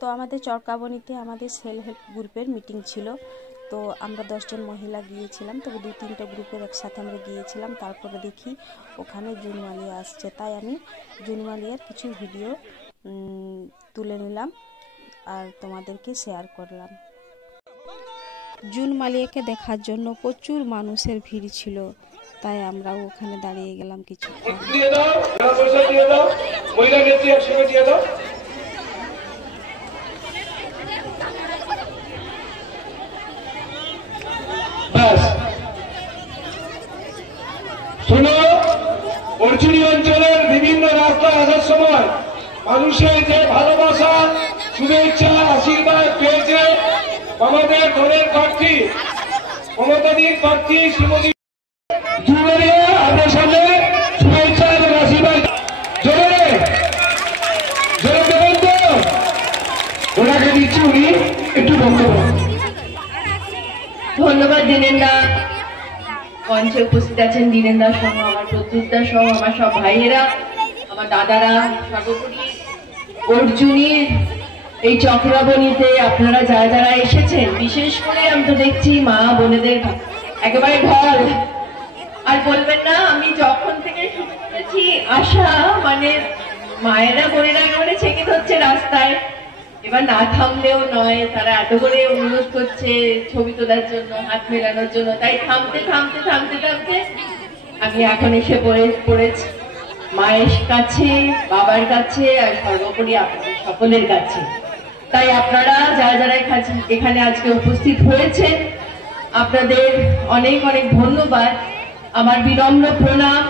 তো আমাদের চরকাবনীতে আমাদের সেলফ হেল্প গ্রুপের মিটিং ছিল। তো আমরা 10 জন মহিলা গিয়েছিলাম, তবে 2-3টা গ্রুপের একসাথে আমরা গিয়েছিলাম। তারপরে দেখি ওখানে জুন মালিয়া আসছে, তাই আমি জুন মালিয়ার কিছু ভিডিও তুলে নিলাম আর তোমাদেরকে শেয়ার করলাম। জুন মালিয়াকে দেখার জন্য প্রচুর মানুষের ভিড় ছিল, তাই আমরাও ওখানে দাঁড়িয়ে গেলাম কিছু। শোনো, অর্চুনি অঞ্চলের বিভিন্ন রাস্তায় আসার সময় মানুষের যে ভালোবাসা, শুভেচ্ছা, আশীর্বাদ পেয়েছে আমাদের দলের প্রার্থী মমতাদিন প্রার্থী শ্রীমতী আপনার সামনে শুভেচ্ছা এবং আশীর্বাদ জোরে জোরে দেবেন তো? ওনাকে দিচ্ছি, উনি একটু বক্তব্য। ধন্যবাদ দিনেন্দা। মঞ্চে উপস্থিত আছেন দিনেন্দা সহ আমার প্রত্যুত্তর সহ আমার সব ভাইয়েরা, আমার দাদারা, সর্বোপরি অর্জুনের এই চক্রাবনীতে আপনারা যারা যারা এসেছেন, বিশেষ করে আমি তো দেখছি মা বোনেদের একেবারে ঢল। আর বলবেন না, আমি যখন থেকে শুরু করেছি আসা, মানে মায়েরা বোনেরা একেবারে ছেঁকে ধরছে রাস্তায়, এবার না থামলেও নয়। তারা এত করে অনুরোধ করছে ছবি তোলার জন্য, হাত মেলানোর জন্য, তাই থামতে থামতে থামতে থামতে আমি এখন এসে পড়েছি মায়ের কাছে, বাবার কাছে, আর সর্বোপরি আপনাদের সকলের কাছে। তাই আপনারা যারা যারা এখানে আজকে উপস্থিত হয়েছেন, আপনাদের অনেক অনেক ধন্যবাদ, আমার বিনম্র প্রণাম।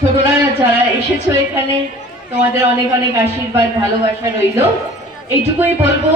ছোটরা যারা এসেছো এখানে, তোমাদের অনেক অনেক আশীর্বাদ, ভালোবাসা রইল। এইটুকুই বলবো,